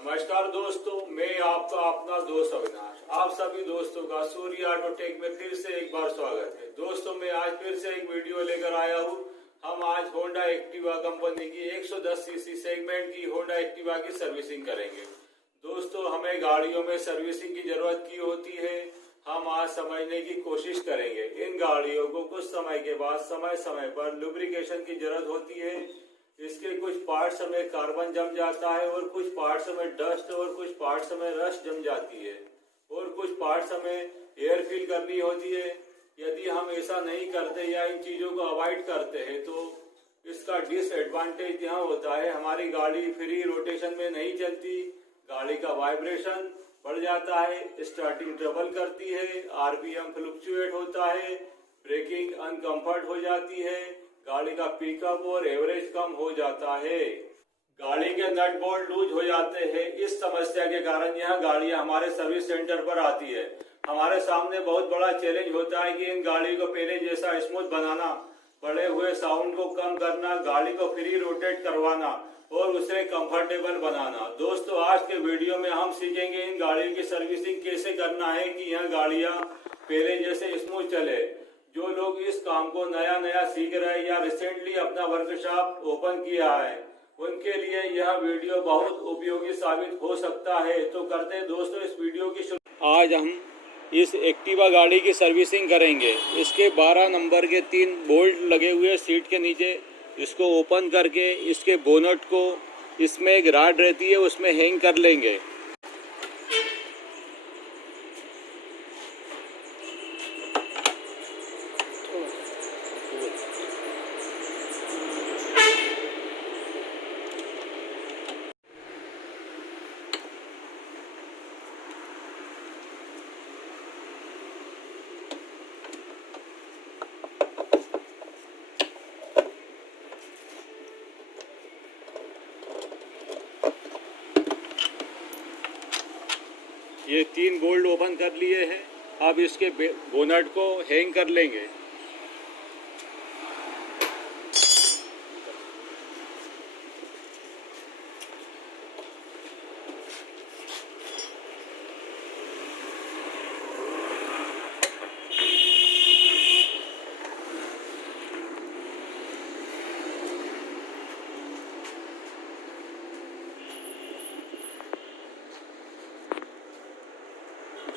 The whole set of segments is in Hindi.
नमस्कार दोस्तों, मैं आपका अपना दोस्त अविनाश। आप सभी दोस्तों का सूर्य ऑटोटेक में फिर से एक बार स्वागत है। दोस्तों, मैं आज फिर से एक वीडियो लेकर आया हूँ। हम आज होंडा एक्टिवा कंपनी की 110 सीसी सेगमेंट की होंडा एक्टिवा की सर्विसिंग करेंगे। दोस्तों, हमें गाड़ियों में सर्विसिंग की जरूरत क्यों होती है, हम आज समझने की कोशिश करेंगे। इन गाड़ियों को कुछ समय के बाद समय समय पर लुब्रिकेशन की जरूरत होती है। इसके कुछ पार्ट्स में कार्बन जम जाता है और कुछ पार्ट्स में डस्ट और कुछ पार्ट्स में रस्ट जम जाती है और कुछ पार्ट्स में एयर फिल करनी होती है। यदि हम ऐसा नहीं करते या इन चीज़ों को अवॉइड करते हैं तो इसका डिसएडवांटेज यहाँ होता है, हमारी गाड़ी फ्री रोटेशन में नहीं चलती, गाड़ी का वाइब्रेशन बढ़ जाता है, स्टार्टिंग ट्रबल करती है, आरपीएम फ्लक्चुएट होता है, ब्रेकिंग अनकंफर्ट हो जाती है, गाड़ी का पिकअप और एवरेज कम हो जाता है, गाड़ी के नट बोल्ट लूज हो जाते हैं। इस समस्या के कारण यह गाड़ियां हमारे सर्विस सेंटर पर आती है। हमारे सामने बहुत बड़ा चैलेंज होता है कि इन गाड़ी को पहले जैसा स्मूथ बनाना, बढ़े हुए साउंड को कम करना, गाड़ी को फ्री रोटेट करवाना और उसे कंफर्टेबल बनाना। दोस्तों, आज के वीडियो में हम सीखेंगे इन गाड़ियों की सर्विसिंग कैसे करना है कि यह गाड़ियां पहले जैसे स्मूथ चले। जो लोग इस काम को नया सीख रहे हैं या रिसेंटली अपना वर्कशॉप ओपन किया है, उनके लिए यह वीडियो बहुत उपयोगी साबित हो सकता है। तो करते हैं दोस्तों इस वीडियो की शुरू। आज हम इस एक्टिवा गाड़ी की सर्विसिंग करेंगे। इसके 12 नंबर के 3 बोल्ट लगे हुए सीट के नीचे, इसको ओपन करके इसके बोनट को, इसमें एक रॉड रहती है उसमें हैंग कर लेंगे। ये 3 बोल्ट ओपन कर लिए हैं। अब इसके बोनट को हैंग कर लेंगे।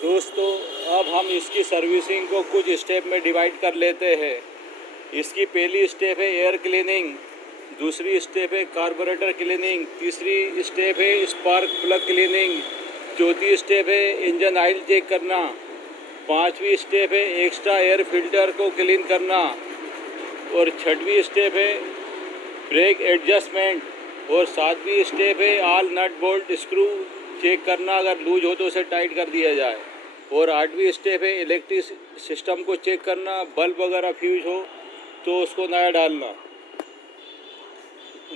दोस्तों, अब हम इसकी सर्विसिंग को कुछ स्टेप में डिवाइड कर लेते हैं। इसकी पहली स्टेप है एयर क्लीनिंग, दूसरी स्टेप है कार्बोरेटर क्लीनिंग, तीसरी स्टेप है स्पार्क प्लग क्लीनिंग, चौथी स्टेप है इंजन ऑयल चेक करना, पांचवी स्टेप है एक्स्ट्रा एयर फिल्टर को क्लीन करना और छठवीं स्टेप है ब्रेक एडजस्टमेंट और सातवीं स्टेप है all nut bolt screw check करना, अगर लूज हो तो उसे टाइट कर दिया जाए। और आठवीं स्टेप है इलेक्ट्रिक सिस्टम को चेक करना, बल्ब वगैरह फ्यूज हो तो उसको नया डालना।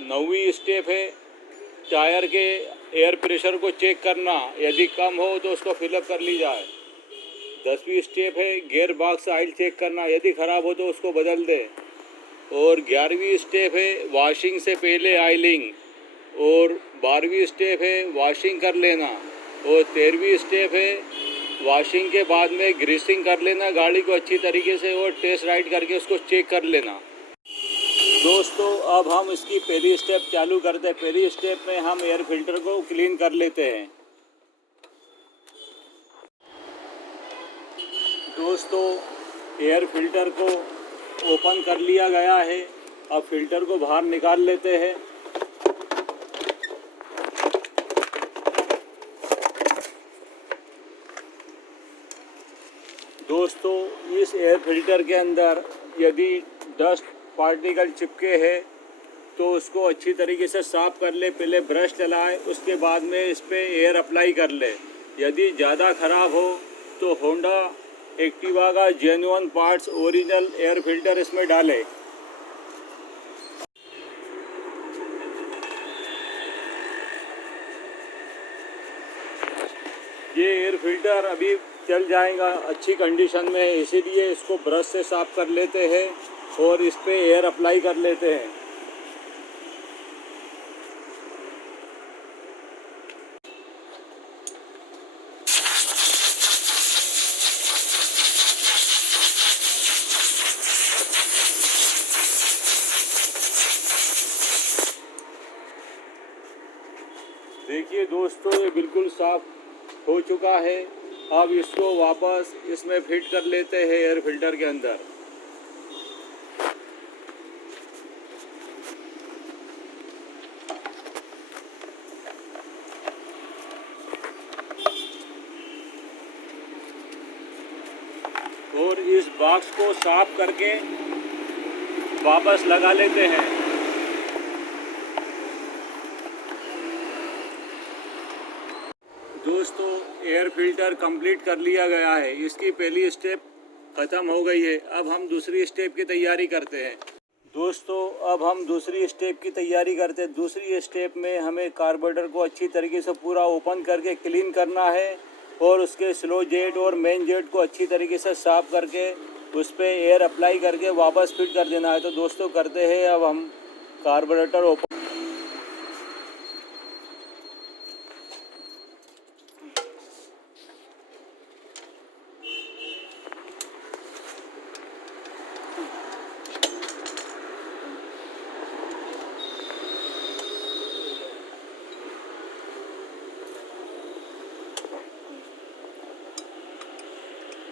नौवीं स्टेप है टायर के एयर प्रेशर को चेक करना, यदि कम हो तो उसको फिलअप कर ली जाए। 10वीं स्टेप है गियर बॉक्स ऑयल चेक करना, यदि ख़राब हो तो उसको बदल दें। और 11वीं स्टेप है वॉशिंग से पहले ऑयलिंग और 12वीं स्टेप है वॉशिंग कर लेना और 13वीं स्टेप है वॉशिंग के बाद में ग्रीसिंग कर लेना गाड़ी को अच्छी तरीके से और टेस्ट राइड करके उसको चेक कर लेना। दोस्तों, अब हम इसकी पहली स्टेप चालू करते हैं। पहली स्टेप में हम एयर फिल्टर को क्लीन कर लेते हैं। दोस्तों, एयर फिल्टर को ओपन कर लिया गया है। अब फिल्टर को बाहर निकाल लेते हैं। दोस्तों, इस एयर फिल्टर के अंदर यदि डस्ट पार्टिकल चिपके हैं तो उसको अच्छी तरीके से साफ़ कर ले। पहले ब्रश चलाए, उसके बाद में इस पर एयर अप्लाई कर ले। यदि ज़्यादा ख़राब हो तो होंडा एक्टिवा का genuine parts original air filter इसमें डालें। ये एयर फिल्टर अभी चल जाएगा अच्छी कंडीशन में, इसीलिए इसको ब्रश से साफ़ कर लेते हैं और इस पे एयर अप्लाई कर लेते हैं। देखिए दोस्तों, ये बिल्कुल साफ हो चुका है। अब इसको वापस इसमें फिट कर लेते हैं एयर फिल्टर के अंदर। और इस बॉक्स को साफ करके वापस लगा लेते हैं। दोस्तों, एयर फिल्टर कंप्लीट कर लिया गया है। इसकी पहली स्टेप ख़त्म हो गई है। अब हम दूसरी स्टेप की तैयारी करते हैं। दोस्तों, अब हम दूसरी स्टेप की तैयारी करते हैं। दूसरी स्टेप में हमें कार्बोरेटर को अच्छी तरीके से पूरा ओपन करके क्लीन करना है और उसके स्लो जेट और मेन जेट को अच्छी तरीके से साफ करके उस पर एयर अप्लाई करके वापस फिट कर देना है। तो दोस्तों करते हैं अब हम कार्बोरेटर ओपन।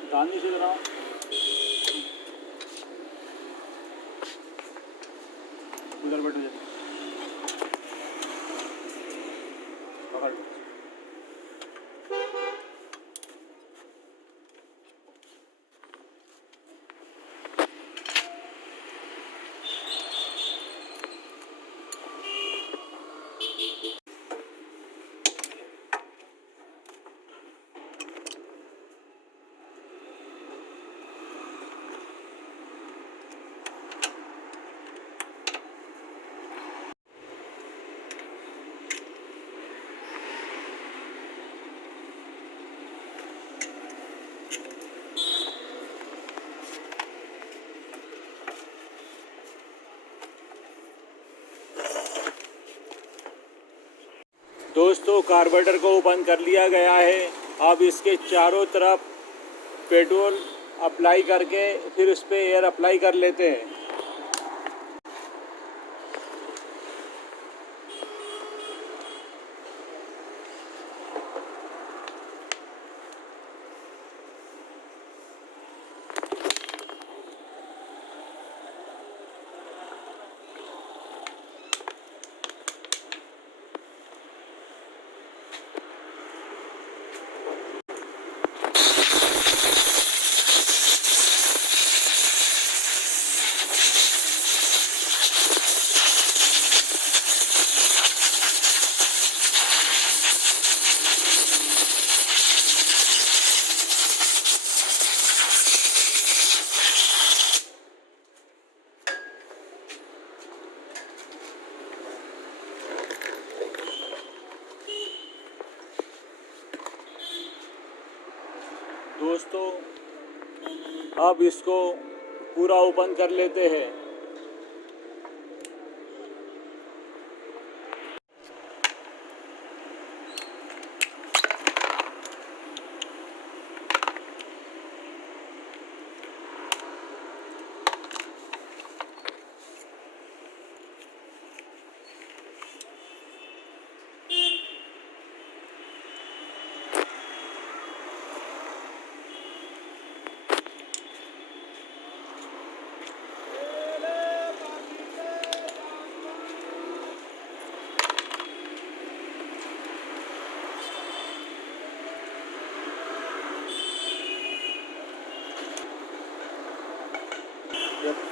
दानी से लगाओ। उधर बैठो जाके पकड़ लो। दोस्तों, कार्बोरेटर को ओपन कर लिया गया है। अब इसके चारों तरफ पेट्रोल अप्लाई करके फिर उस पर एयर अप्लाई कर लेते हैं। दोस्तों, अब इसको पूरा ओपन कर लेते हैं।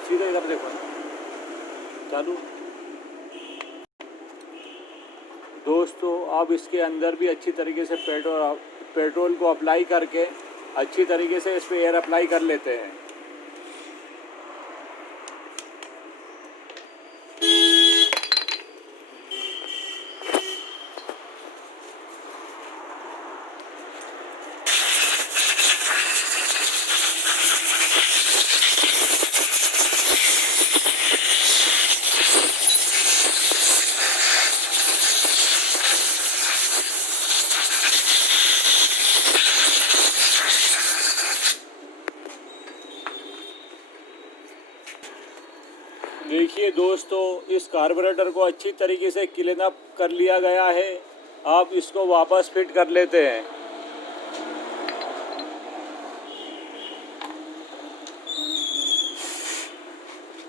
सीधे इधर देखो, चालू। दोस्तों, अब इसके अंदर भी अच्छी तरीके से पेट्रोल को अप्लाई करके अच्छी तरीके से इस पर एयर अप्लाई कर लेते हैं। देखिए दोस्तों, इस कार्बोरेटर को अच्छी तरीके से क्लीन अप कर लिया गया है। आप इसको वापस फिट कर लेते हैं।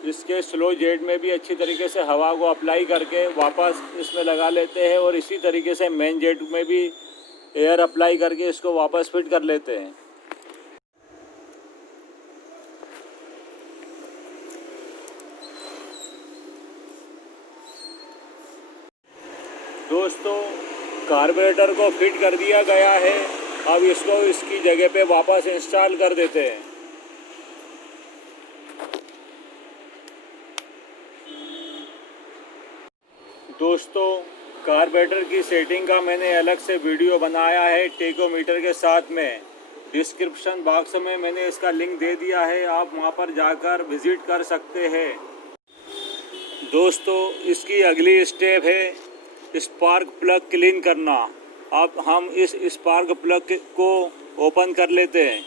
इसके स्लो जेट में भी अच्छी तरीके से हवा को अप्लाई करके वापस इसमें लगा लेते हैं और इसी तरीके से मेन जेट में भी एयर अप्लाई करके इसको वापस फिट कर लेते हैं। दोस्तों, कार्बोरेटर को फिट कर दिया गया है। अब इसको इसकी जगह पे वापस इंस्टॉल कर देते हैं। दोस्तों, कार्बोरेटर की सेटिंग का मैंने अलग से वीडियो बनाया है टेकोमीटर के साथ में। डिस्क्रिप्शन बॉक्स में मैंने इसका लिंक दे दिया है, आप वहां पर जाकर विज़िट कर सकते हैं। दोस्तों, इसकी अगली स्टेप है स्पार्क प्लग क्लीन करना। अब हम इस स्पार्क प्लग को ओपन कर लेते हैं।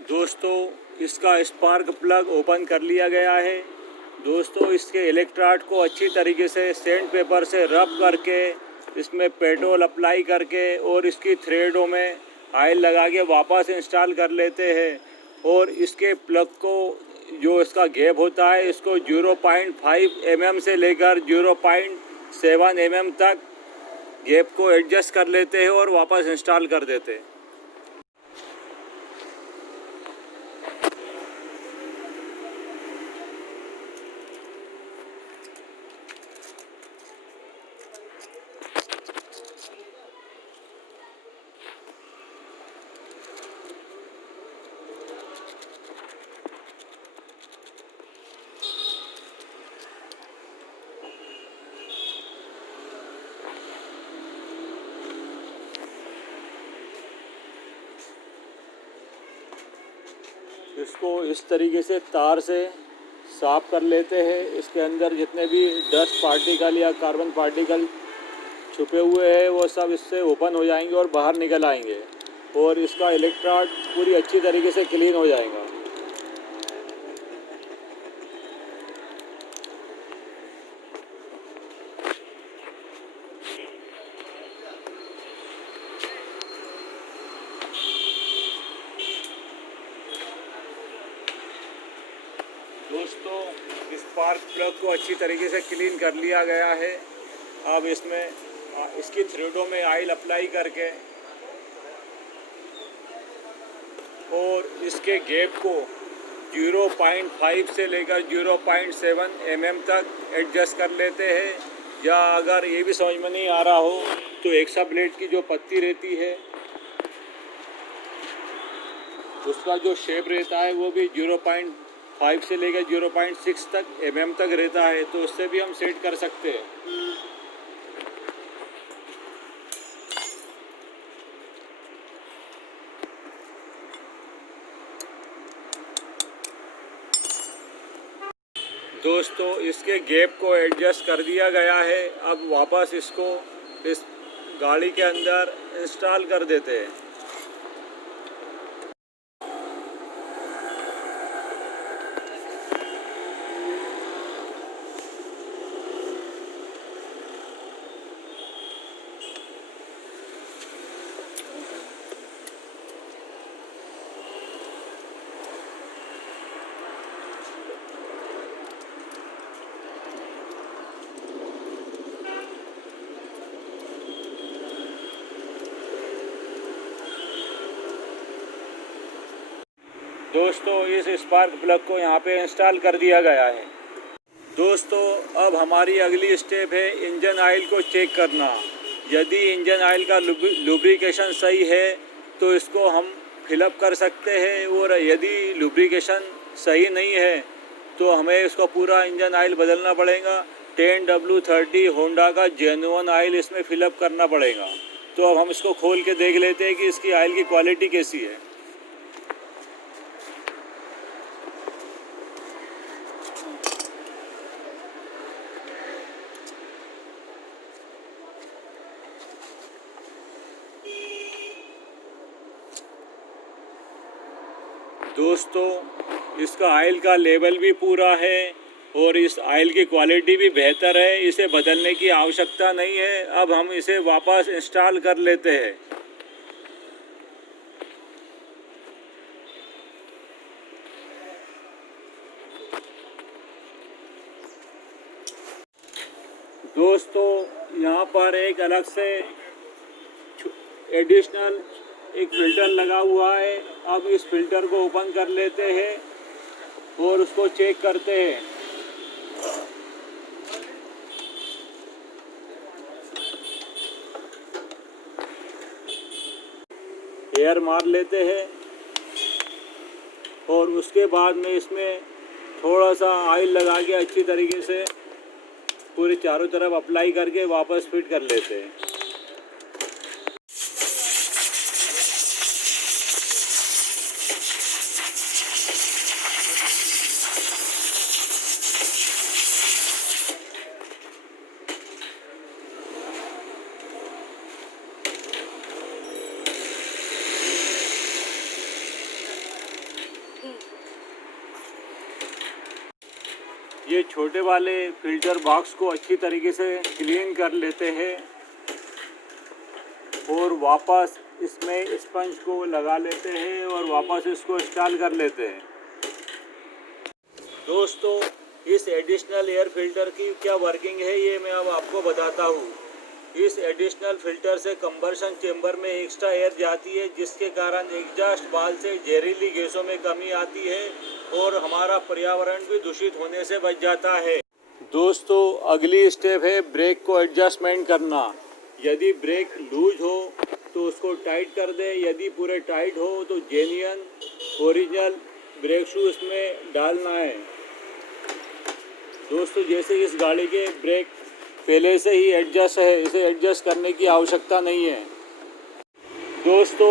दोस्तों, इसका स्पार्क प्लग ओपन कर लिया गया है। दोस्तों, इसके इलेक्ट्रोड को अच्छी तरीके से सैंड पेपर से रब करके इसमें पेट्रोल अप्लाई करके और इसकी थ्रेडों में ऑयल लगा के वापस इंस्टॉल कर लेते हैं। और इसके प्लग को जो इसका गैप होता है इसको 0.5 mm से लेकर 0.7 mm तक गैप को एडजस्ट कर लेते हैं और वापस इंस्टॉल कर देते हैं। इसको इस तरीके से तार से साफ कर लेते हैं। इसके अंदर जितने भी डस्ट पार्टिकल या कार्बन पार्टिकल छुपे हुए हैं वो सब इससे ओपन हो जाएंगे और बाहर निकल आएंगे और इसका इलेक्ट्रोड पूरी अच्छी तरीके से क्लीन हो जाएगा। दोस्तों, स्पार्क प्लग को अच्छी तरीके से क्लीन कर लिया गया है। अब इसमें इसकी थ्रेडों में ऑयल अप्लाई करके और इसके गैप को 0.5 से लेकर 0.7 mm तक एडजस्ट कर लेते हैं। या अगर ये भी समझ में नहीं आ रहा हो तो एक्सा ब्लेड की जो पत्ती रहती है उसका जो शेप रहता है वो भी 0.5 से लेकर 0.6 तक mm तक रहता है, तो उससे भी हम सेट कर सकते हैं। दोस्तों, इसके गैप को एडजस्ट कर दिया गया है। अब वापस इसको इस गाड़ी के अंदर इंस्टॉल कर देते हैं। दोस्तों, इस स्पार्क प्लग को यहाँ पे इंस्टॉल कर दिया गया है। दोस्तों, अब हमारी अगली स्टेप है इंजन ऑयल को चेक करना। यदि इंजन ऑयल का लुब्रिकेशन सही है तो इसको हम फिलअप कर सकते हैं, और यदि लुब्रिकेशन सही नहीं है तो हमें इसको पूरा इंजन ऑयल बदलना पड़ेगा। 10W30 होंडा का जेन्युइन ऑयल इसमें फिलअप करना पड़ेगा। तो अब हम इसको खोल के देख लेते हैं कि इसकी ऑयल की क्वालिटी कैसी है। दोस्तों, इसका ऑयल का लेवल भी पूरा है और इस ऑयल की क्वालिटी भी बेहतर है। इसे बदलने की आवश्यकता नहीं है। अब हम इसे वापस इंस्टॉल कर लेते हैं। दोस्तों, यहाँ पर एक अलग से एडिशनल एक फ़िल्टर लगा हुआ है। अब इस फ़िल्टर को ओपन कर लेते हैं और उसको चेक करते हैं। एयर मार लेते हैं और उसके बाद में इसमें थोड़ा सा ऑयल लगा के अच्छी तरीके से पूरे चारों तरफ अप्लाई करके वापस फिट कर लेते हैं। ये छोटे वाले फ़िल्टर बॉक्स को अच्छी तरीके से क्लीन कर लेते हैं और वापस इसमें स्पंज को लगा लेते हैं और वापस इसको इंस्टॉल कर लेते हैं। दोस्तों, इस एडिशनल एयर फिल्टर की क्या वर्किंग है ये मैं अब आपको बताता हूँ। इस एडिशनल फिल्टर से कंबर्शन चेंबर में एक्स्ट्रा एयर जाती है, जिसके कारण एग्जॉस्ट वाल्व से जहरीली गैसों में कमी आती है और हमारा पर्यावरण भी दूषित होने से बच जाता है। दोस्तों, अगली स्टेप है ब्रेक को एडजस्टमेंट करना। यदि ब्रेक लूज हो तो उसको टाइट कर दें। यदि पूरे टाइट हो तो जेन्युइन ओरिजिनल ब्रेक शू इसमें डालना है। दोस्तों, जैसे इस गाड़ी के ब्रेक पहले से ही एडजस्ट है, इसे एडजस्ट करने की आवश्यकता नहीं है। दोस्तों,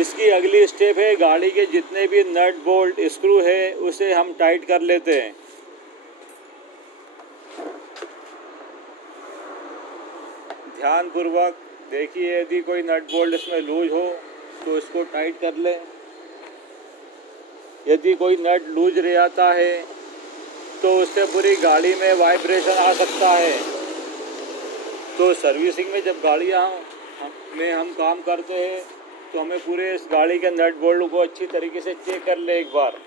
इसकी अगली स्टेप है गाड़ी के जितने भी नट बोल्ट स्क्रू है उसे हम टाइट कर लेते हैं। ध्यानपूर्वक देखिए, यदि कोई नट बोल्ट इसमें लूज हो तो इसको टाइट कर लें। यदि कोई नट लूज रह जाता है तो उससे पूरी गाड़ी में वाइब्रेशन आ सकता है। तो सर्विसिंग में जब गाड़ियाँ में हम काम करते हैं तो हमें पूरे इस गाड़ी के नट बोल्ट को अच्छी तरीके से चेक कर ले एक बार।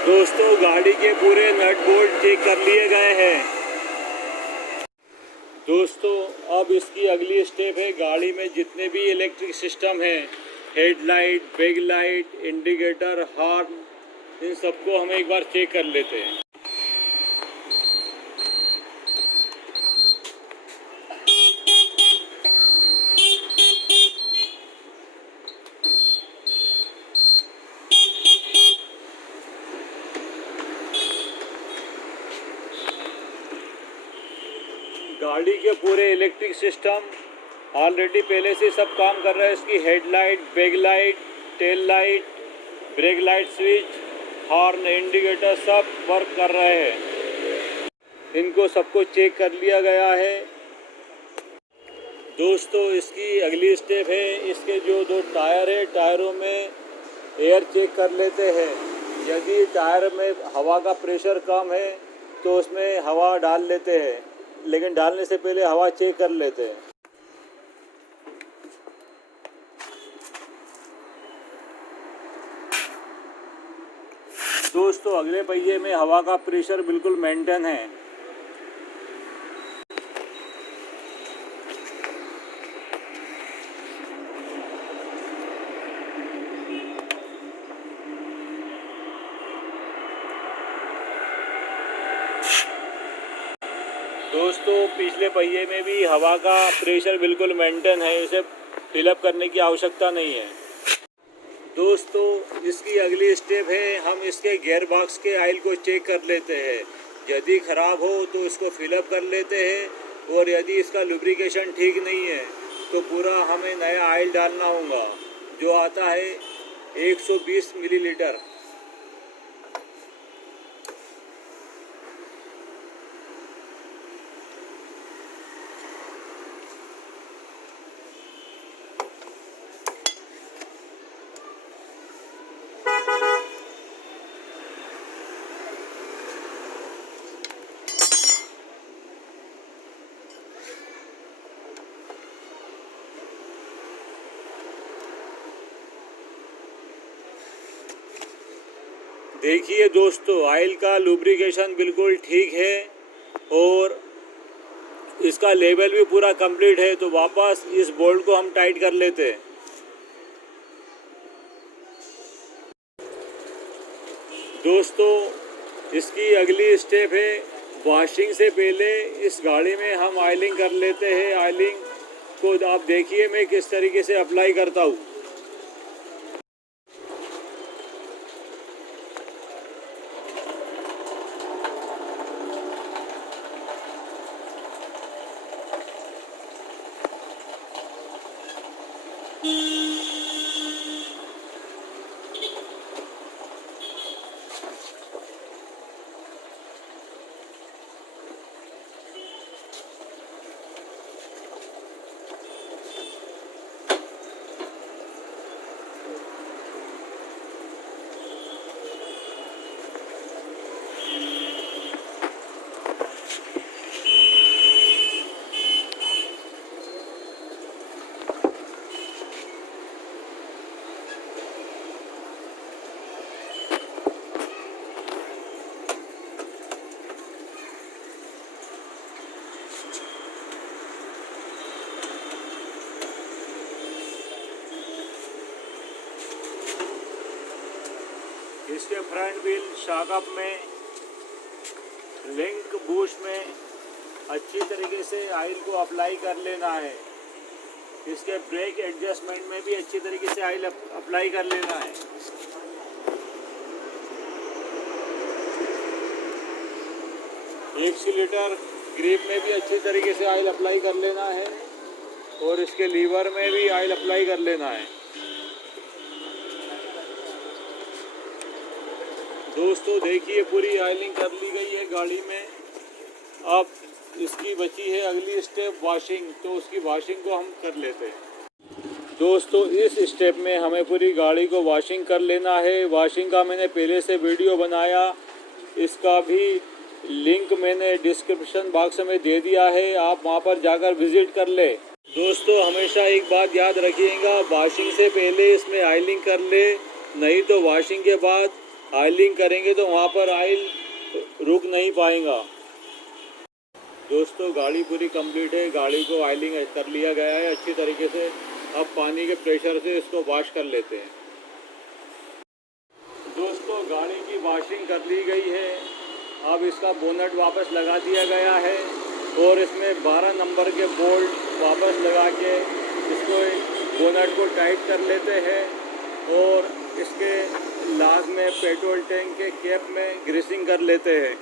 दोस्तों गाड़ी के पूरे नट बोल्ट चेक कर लिए गए हैं। दोस्तों अब इसकी अगली स्टेप है, गाड़ी में जितने भी इलेक्ट्रिक सिस्टम हैं, headlight, back light, indicator, horn, इन सबको हम एक बार चेक कर लेते हैं। गाड़ी के पूरे इलेक्ट्रिक सिस्टम ऑलरेडी पहले से सब काम कर रहा है। इसकी headlight, back light, tail light, brake light switch, horn, indicator सब वर्क कर रहे हैं। इनको सबको चेक कर लिया गया है। दोस्तों इसकी अगली स्टेप है, इसके जो 2 टायर है, टायरों में एयर चेक कर लेते हैं। यदि टायर में हवा का प्रेशर कम है तो उसमें हवा डाल लेते हैं, लेकिन डालने से पहले हवा चेक कर लेते हैं। दोस्तों अगले पहिए में हवा का प्रेशर बिल्कुल मेंटेन है। दोस्तों पिछले पहिए में भी हवा का प्रेशर बिल्कुल मेंटेन है, इसे फिलअप करने की आवश्यकता नहीं है। दोस्तों इसकी अगली स्टेप है, हम इसके गियर बॉक्स के ऑयल को चेक कर लेते हैं। यदि ख़राब हो तो इसको फिलअप कर लेते हैं, और यदि इसका लुब्रिकेशन ठीक नहीं है तो पूरा हमें नया ऑयल डालना होगा, जो आता है 120 मिलीलीटर। देखिए दोस्तों ऑयल का लुब्रिकेशन बिल्कुल ठीक है और इसका लेवल भी पूरा कंप्लीट है। तो वापस इस बोल्ट को हम टाइट कर लेते हैं। दोस्तों इसकी अगली स्टेप है, वॉशिंग से पहले इस गाड़ी में हम ऑयलिंग कर लेते हैं। ऑयलिंग को आप देखिए मैं किस तरीके से अप्लाई करता हूँ। इसके फ्रंट व्हील शॉकअप में, लिंक बूस्ट में अच्छी तरीके से ऑयल को अप्लाई कर लेना है। इसके ब्रेक एडजस्टमेंट में भी अच्छी तरीके से ऑयल अप्लाई कर लेना है। एक्सीलेटर ग्रिप में भी अच्छी तरीके से ऑयल अप्लाई कर लेना है, और इसके लीवर में भी ऑयल अप्लाई कर लेना है। दोस्तों देखिए पूरी ऑयलिंग कर ली गई है गाड़ी में। अब इसकी बची है अगली स्टेप वॉशिंग, तो उसकी वॉशिंग को हम कर लेते हैं। दोस्तों इस स्टेप में हमें पूरी गाड़ी को वॉशिंग कर लेना है। वॉशिंग का मैंने पहले से वीडियो बनाया, इसका भी लिंक मैंने डिस्क्रिप्शन बॉक्स में दे दिया है, आप वहां पर जाकर विजिट कर ले। दोस्तों हमेशा एक बात याद रखिएगा, वॉशिंग से पहले इसमें ऑयलिंग कर ले, नहीं तो वॉशिंग के बाद ऑयलिंग करेंगे तो वहाँ पर ऑयल रुक नहीं पाएगा। दोस्तों गाड़ी पूरी कंप्लीट है, गाड़ी को ऑयलिंग कर लिया गया है अच्छी तरीके से। अब पानी के प्रेशर से इसको वॉश कर लेते हैं। दोस्तों गाड़ी की वॉशिंग कर ली गई है। अब इसका बोनट वापस लगा दिया गया है और इसमें 12 नंबर के बोल्ट वापस लगा के इसको बोनट को टाइट कर लेते हैं और इसके लास्ट में पेट्रोल टैंक के कैप में ग्रीसिंग कर लेते हैं।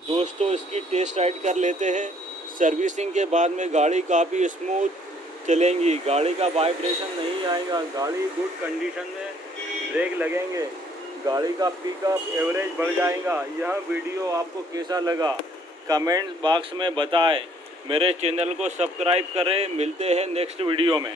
दोस्तों इसकी टेस्ट राइड कर लेते हैं। सर्विसिंग के बाद में गाड़ी काफ़ी स्मूथ चलेंगी, गाड़ी का वाइब्रेशन नहीं आएगा, गाड़ी गुड कंडीशन में ब्रेक लगेंगे, गाड़ी का पिकअप एवरेज बढ़ जाएगा। यह वीडियो आपको कैसा लगा कमेंट बॉक्स में बताएं। मेरे चैनल को सब्सक्राइब करें। मिलते हैं नेक्स्ट वीडियो में।